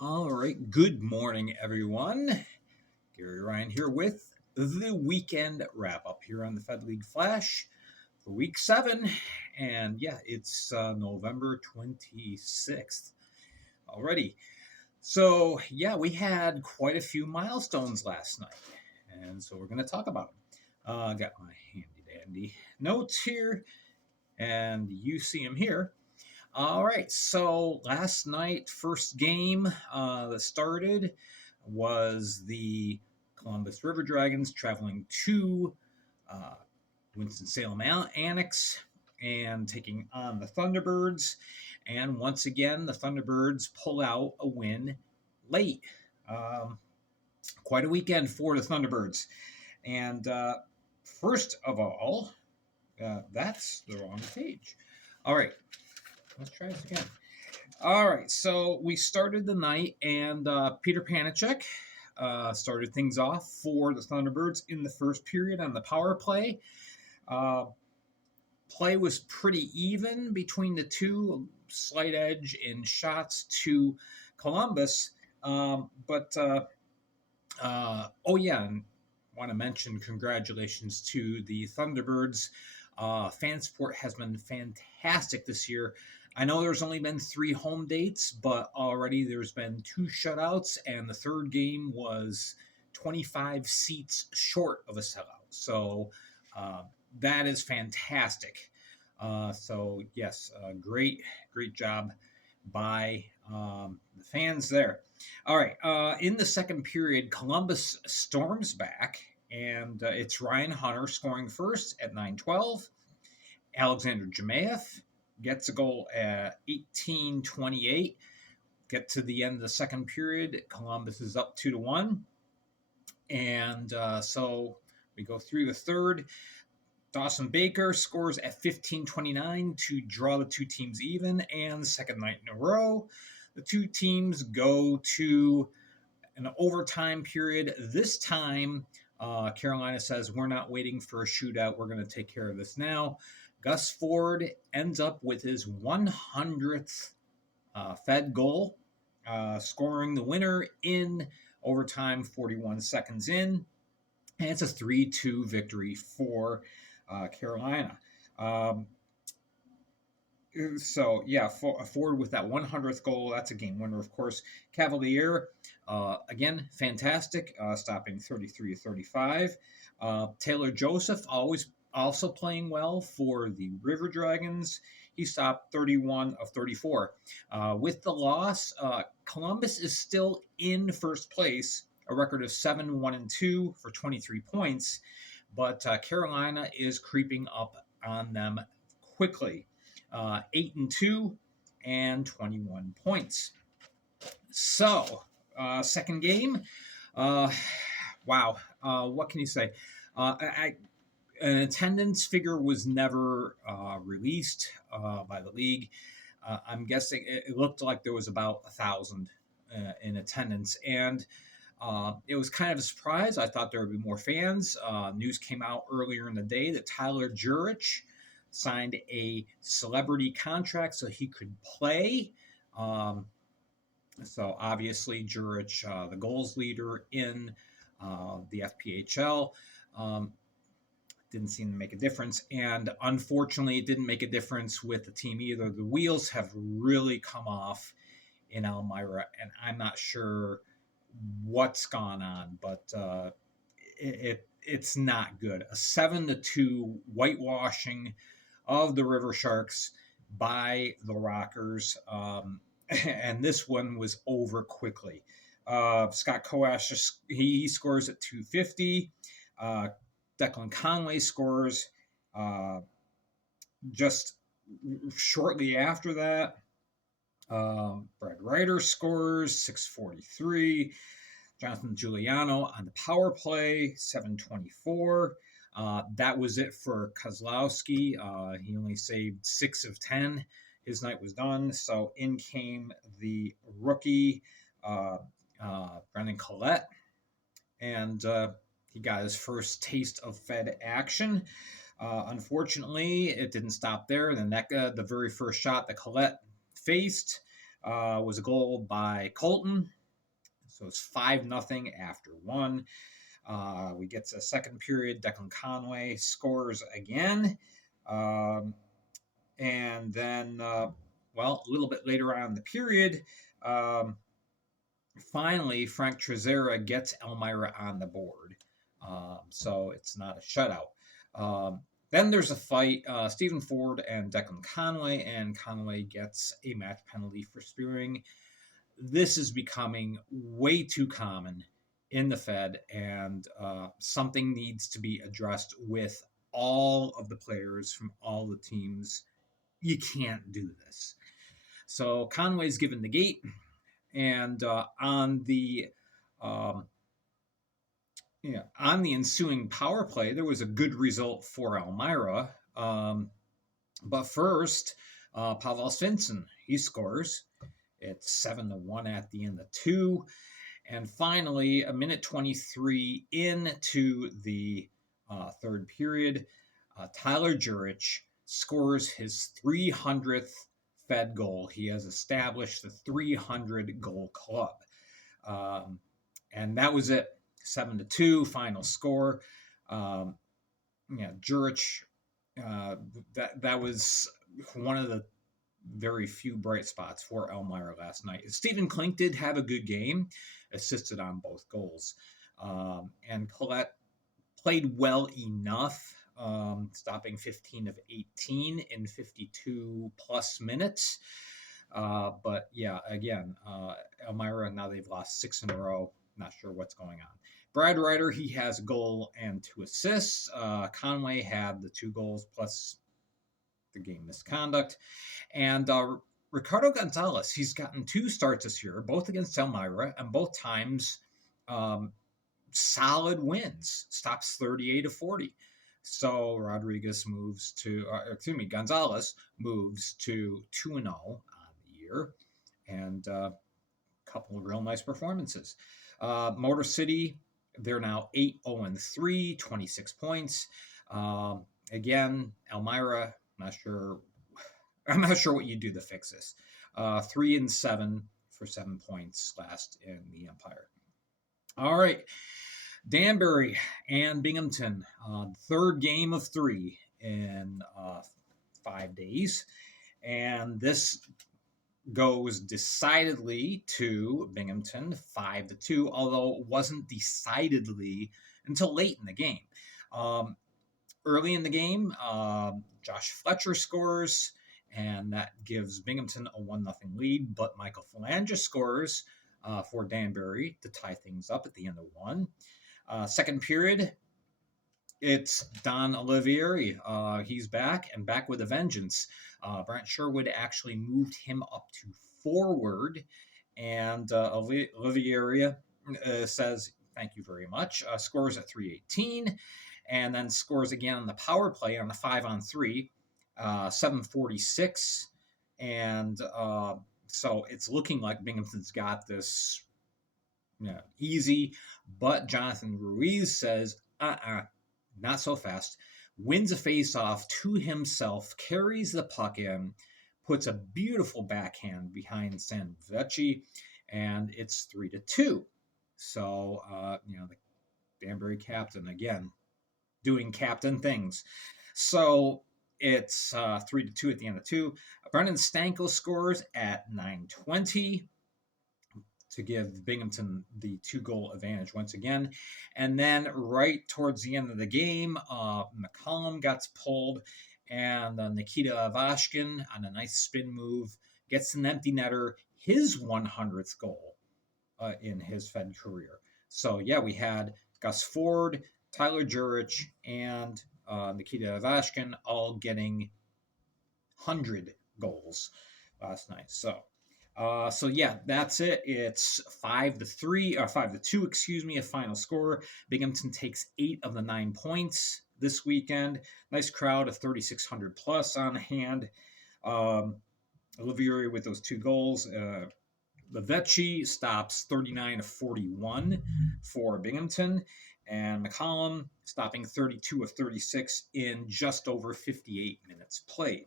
All right. Good morning, everyone. Gary Ryan here with the weekend wrap up here on the Fed League Flash for week 7. And yeah, it's November 26th already. So, yeah, we had quite a few milestones last night. And so we're going to talk about them. Got my handy dandy notes here, and you see them here. All right, so last night, first game that started was the Columbus River Dragons traveling to uh, Winston-Salem Annex and taking on the Thunderbirds. And once again, the Thunderbirds pull out a win late. Um, Quite a weekend for the Thunderbirds. And first of all, that's the wrong page. All right, let's try this again. All right, so we started the night, and Peter Panicek started things off for the Thunderbirds in the first period on the power play. Uh, Play was pretty even between the two, slight edge in shots to Columbus. Oh yeah, and want to mention congratulations to the Thunderbirds. Fan support has been fantastic this year. I know there's only been 3 home dates, but already there's been 2 shutouts, and the third game was 25 seats short of a sellout. So uh, that is fantastic. So yes, great job by the fans there. All right. In the second period, Columbus storms back, and it's Ryan Hunter scoring first at 9:12. Alexander Jemayev gets a goal at 18:28. Get to the end of the second period, Columbus is up 2-1, and so we go through the third. Dawson Baker scores at 15:29 to draw the two teams even, and the second night in a row, the two teams go to an overtime period. This time, Carolina says, we're not waiting for a shootout. We're going to take care of this now. Gus Ford ends up with his 100th Fed goal, scoring the winner in overtime 41 seconds in. And it's a 3-2 victory for Carolina. So yeah, Ford with that 100th goal, that's a game winner, of course. Cavalier, again, fantastic, stopping 33-35. Taylor Joseph, always also playing well for the River Dragons. He stopped 31 of 34. With the loss, Columbus is still in first place, a record of 7-1-2 for 23 points, but Carolina is creeping up on them quickly. 8-2 and 21 points. So, second game. Wow. What can you say? An attendance figure was never released by the league. I'm guessing it looked like there was about 1,000 in attendance, and it was kind of a surprise. I thought there would be more fans. News came out earlier in the day that Tyler Gjurich signed a celebrity contract so he could play. So obviously, Gjurich, the goals leader in the FPHL, didn't seem to make a difference. And unfortunately, it didn't make a difference with the team either. The wheels have really come off in Elmira, and I'm not sure what's gone on, but it's not good. A 7-2 whitewashing of the River Sharks by the Rockers, and this one was over quickly. Scott Koash, he scores at 250. Declan Conway scores just shortly after that. Brad Ryder scores 643. Jonathan Giuliano on the power play 724. That was it for Kozlowski. He only saved 6 of 10. His night was done. So in came the rookie, Brendan Collette, and he got his first taste of Fed action. Unfortunately, it didn't stop there. The very first shot that Collette faced, was a goal by Colton. So it's 5-0 after one. We get to the second period. Declan Conway scores again. And then, a little bit later on in the period, finally, Frank Trezera gets Elmira on the board. So it's not a shutout. Then there's a fight, Stephen Ford and Declan Conway, and Conway gets a match penalty for spearing. This is becoming way too common in the Fed, and something needs to be addressed with all of the players from all the teams. You can't do this. So Conway's given the gate, and on the ensuing power play, there was a good result for Elmira. But first, Pavel Svensson, he scores. It's 7-1 at the end of two. And finally, a minute 23 into the third period, Tyler Gjurich scores his 300th Fed goal. He has established the 300 goal club. And that was it. 7-2, final score. Gjurich, that was one of the very few bright spots for Elmira last night. Stephen Klink did have a good game, assisted on both goals. And Collette played well enough, stopping 15 of 18 in 52 plus minutes. But yeah, again, Elmira, now they've lost 6 in a row. Not sure what's going on. Brad Ryder, he has a goal and 2 assists. Conway had the 2 goals plus the game misconduct. And Ricardo Gonzalez, he's gotten 2 starts this year, both against Elmira, and both times solid wins. Stops 38 of 40. So Gonzalez moves to 2-0 on the year, and a couple of real nice performances. Motor City, they're now 8-0-3, 26 points. Again, Elmira, I'm not sure what you do to fix this. 3-7 for 7 points last in the Empire. All right. Danbury and Binghamton, third game of 3 in 5 days. And this goes decidedly to Binghamton, 5-2, although it wasn't decidedly until late in the game. Early in the game, Josh Fletcher scores, and that gives Binghamton a 1-0 lead, but Michael Phalange scores for Danbury to tie things up at the end of 1. Second period, it's Don Olivieri. He's back with a vengeance. Brent Sherwood actually moved him up to forward, and Olivieri says, thank you very much, scores at 3:18, and then scores again on the power play on the 5-on-3, 7:46, and so it's looking like Binghamton's got this easy, but Jonathan Ruiz says, not so fast, wins a face-off to himself, carries the puck in, puts a beautiful backhand behind Sanvecchi, and it's 3-2. So, the Danbury captain, again, doing captain things. So it's 3-2 at the end of 2. Brendan Stanko scores at 9:20 to give Binghamton the 2-goal advantage once again. And then right towards the end of the game, McCollum gets pulled, and Nikita Ivashkin, on a nice spin move, gets an empty netter, his 100th goal in his Fed career. So, yeah, we had Gus Ford, Tyler Gjurich, and Nikita Ivashkin all getting 100 goals last night. So yeah, that's it. It's 5-2, a final score. Binghamton takes 8 of the 9 points this weekend. Nice crowd of 3,600 plus on hand. Olivieri with those 2 goals. Lavecchi stops 39 of 41 for Binghamton, and McCollum stopping 32 of 36 in just over 58 minutes played.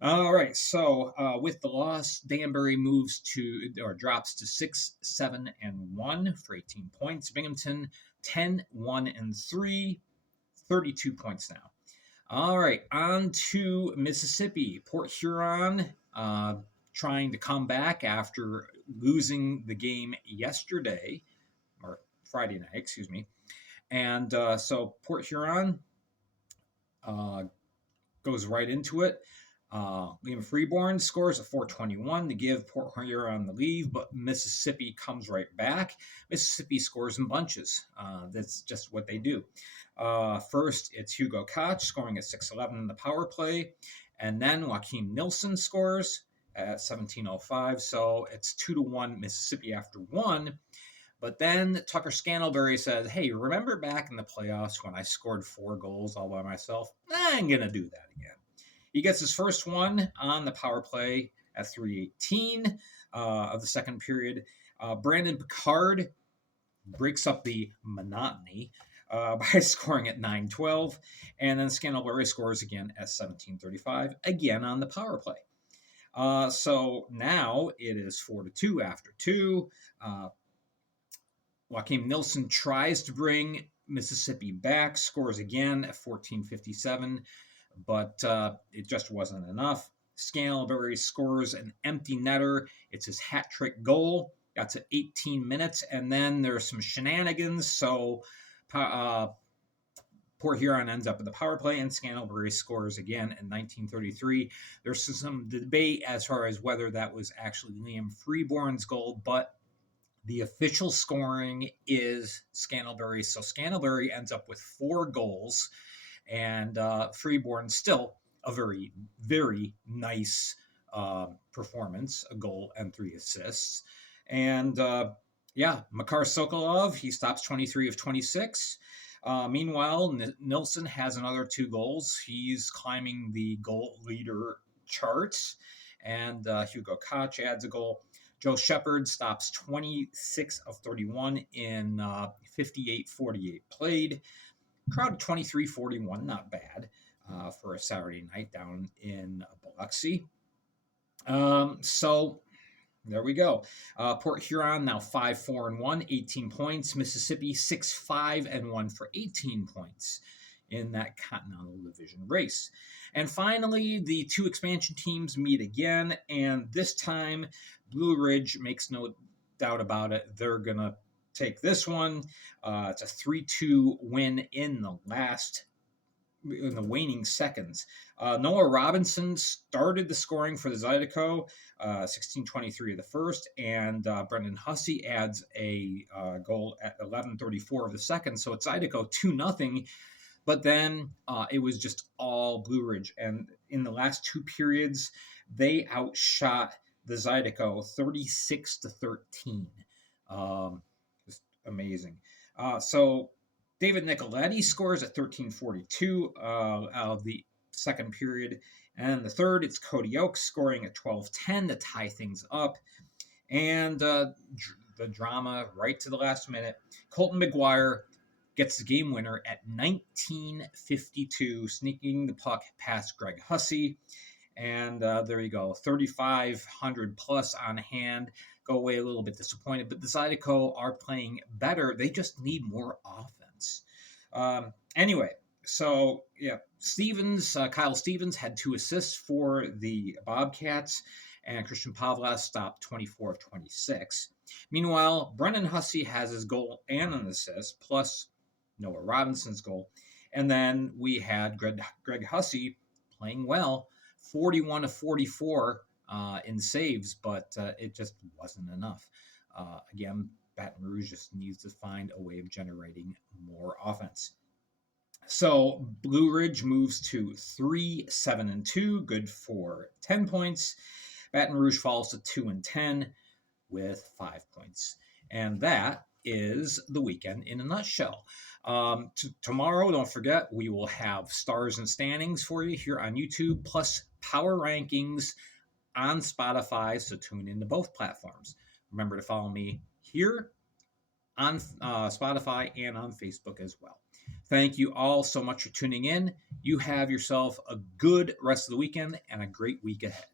All right, so with the loss, Danbury moves to or drops to 6-7-1 for 18 points. Binghamton 10-1-3, 32 points now. All right, on to Mississippi. Port Huron trying to come back after losing the game yesterday, or Friday night, excuse me. And so Port Huron uh, goes right into it. Liam Freeborn scores a 421 to give Port Huron the lead, but Mississippi comes right back. Mississippi scores in bunches. That's just what they do. First, it's Hugo Koch scoring at 6:11 in the power play, and then Joaquim Nilsson scores at 17:05. So it's 2-1 Mississippi after one. But then Tucker Scantlebury said, "Hey, remember back in the playoffs when I scored 4 goals all by myself? I'm gonna do that again." He gets his first one on the power play at 3:18 of the second period. Brandon Picard breaks up the monotony by scoring at 9:12, and then Scantlebury scores again at 17:35, again on the power play. So now it is 4-2 after two. Joaquim Nilsson tries to bring Mississippi back, scores again at 14:57, but it just wasn't enough. Scantlebury scores an empty netter. It's his hat trick goal. That's at 18 minutes, and then there's some shenanigans. So Port Huron ends up in the power play, and Scantlebury scores again in 1933. There's some debate as far as whether that was actually Liam Freeborn's goal, but the official scoring is Scantlebury. So Scantlebury ends up with 4 goals, and Freeborn still a very, very nice performance, a goal and 3 assists. And Makar Sokolov, he stops 23 of 26. Meanwhile, Nilsson has another 2 goals. He's climbing the goal leader charts, and Hugo Koch adds a goal. Joe Shepard stops 26 of 31 in 58-48 played. Crowd of 23-41, not bad for a Saturday night down in Biloxi. So there we go. Port Huron now 5-4-1, 18 points. Mississippi 6-5-1 for 18 points in that Continental Division race. And finally, the 2 expansion teams meet again, and this time Blue Ridge makes no doubt about it. They're going to take this one. It's a 3-2 win in the waning seconds. Noah Robinson started the scoring for the Zydeco, 16:23 of the first, and Brendan Hussey adds a goal at 11:34 of the second. So it's Zydeco 2-0. But then it was just all Blue Ridge. And in the last 2 periods, they outshot the Zydeco 36-13. Just amazing. So David Nicoletti scores at 13:42 of the second period. And the third, it's Cody Oakes scoring at 12:10 to tie things up. And the drama right to the last minute. Colton McGuire gets the game winner at 19:52, sneaking the puck past Greg Hussey. And there you go, 3,500 plus on hand. Go away a little bit disappointed, but the Zydeco are playing better. They just need more offense. Anyway, so yeah, Kyle Stevens had 2 assists for the Bobcats, and Christian Pavlas stopped 24 of 26. Meanwhile, Brendan Hussey has his goal and an assist, plus Noah Robinson's goal. And then we had Greg Hussey playing well, 41 of 44 in saves, but it just wasn't enough. Again, Baton Rouge just needs to find a way of generating more offense. So Blue Ridge moves to 3-7-2, good for 10 points. Baton Rouge falls to 2-10 with 5 points. And that is the weekend in a nutshell. Tomorrow, don't forget, we will have stars and standings for you here on YouTube, plus power rankings on Spotify, so tune into both platforms. Remember to follow me here on Spotify and on Facebook as well. Thank you all so much for tuning in. You have yourself a good rest of the weekend and a great week ahead.